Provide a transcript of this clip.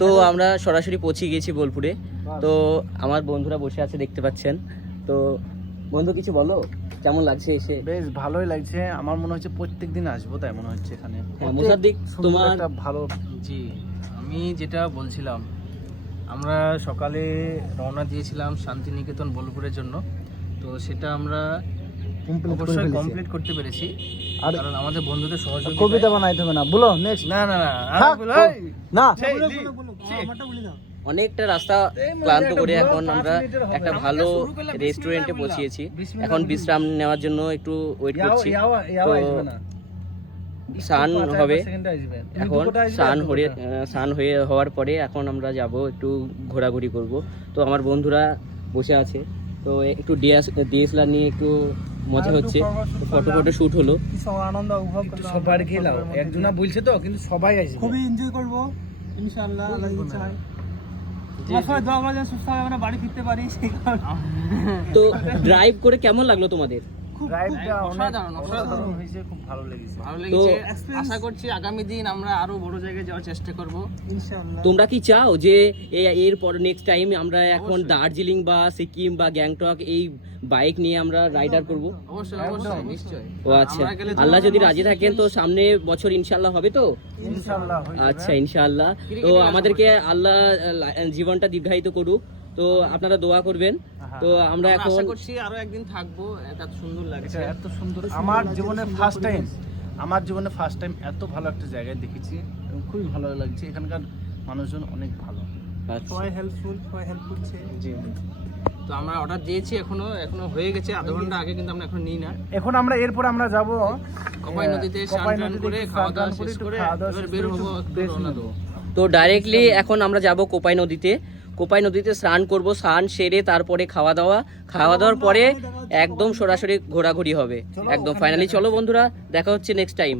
তো আমরা সরাসরি পৌঁছে গিয়েছি বোলপুরে। তো আমার বন্ধুরা বসে আছে দেখতে পাচ্ছেন। তো বন্ধু কিছু বলো, কেমন লাগছে এসে? বেশ ভালোই লাগছে, আমার মনে হচ্ছে প্রত্যেকদিন আসবো তাই মনে হচ্ছে এখানে। মুসাদ্দিক তোমার একটা ভালো। জি, আমি যেটা বলছিলাম, আমরা সকালে রওনা দিয়েছিলাম শান্তিনিকেতন বোলপুরের জন্য। তো সেটা আমরা অবশ্যই কমপ্লিট করতে পেরেছি, আর কারণ আমাদের বন্ধুদের সহযোগিতা। কবিতা বানাইতে হবে না, বলো নেক্সট। না না না না অনেকটা রাস্তা ক্লান্ত করে এখন আমরা একটা ভালো রেস্টুরেন্টে পৌঁছিয়েছি। এখন বিশ্রাম নেওয়ার জন্য একটু ওয়েট করছি। তো স্নান হবে এখন, স্নান হওয়ার পরে এখন আমরা যাব একটু ঘোরাঘুরি করব। তো আমার বন্ধুরা বসে আছে, তো একটু ডিএসএলআর নিয়ে একটু মজা হচ্ছে, ফটো শুট হলো। আনন্দ উপভোগ করলাম। সবার খেলাও একজনা বলছে তো, কিন্তু সবাই আসবে, খুবই এনজয় করব ইনশাআল্লাহ। আল্লাহ চায় আমরা বাড়ি ফিরতে পারি। তো ড্রাইভ করে কেমন লাগলো তোমাদের? অসাধারণ হয়েছে, খুব ভালো লেগেছে। আশা করছি আগামী দিন আমরা আরো বড় জায়গায় যাওয়ার চেষ্টা করব ইনশাআল্লাহ। তোমরা কি চাও যে এরপর নেক্সট টাইম আমরা এখন দার্জিলিং বা সিকিম বা গ্যাংটক এই বাইক নিয়ে আমরা রাইডার করব? অবশ্যই নিশ্চয়ই। ও আচ্ছা, আল্লাহ যদি রাজি থাকেন তো সামনে বছর ইনশাআল্লাহ হবে তো? ইনশাআল্লাহ। আচ্ছা ইনশাআল্লাহ। তো আমাদেরকে আল্লাহ জীবনটা দীর্ঘায়িত করুক, তো আপনারা দোয়া করবেন। তো আমরা এখন আশা করছি আরো একদিন থাকবো। এত সুন্দর লাগছে, এত সুন্দর। আমার জীবনে ফার্স্ট টাইম এত ভালো একটা জায়গায় দেখেছি এবং খুবই ভালো লাগছে। এখানকার মানুষজন অনেক ভালো, সবাই হেল্পফুল করছে। জি। তো আমরা অর্ডার দিয়েছি, এখনো হয়ে গেছে আধা ঘন্টা আগে, কিন্তু আমরা এখন নিই না। এখন আমরা এরপর আমরা যাব কোপাই নদীতে স্নান করে খাওয়া দাওয়া শেষ করে এবার বের হবো, রওনা দেবো। তো ডাইরেক্টলি এখন আমরা যাব কোপাই নদীতে স্নান করব। স্নান সেরে তারপরে খাওয়া দাওয়ার পরে একদম সরাসরি ঘোরাঘুরি হবে একদম ফাইনালি। চলো বন্ধুরা, দেখা হচ্ছে নেক্সট টাইম।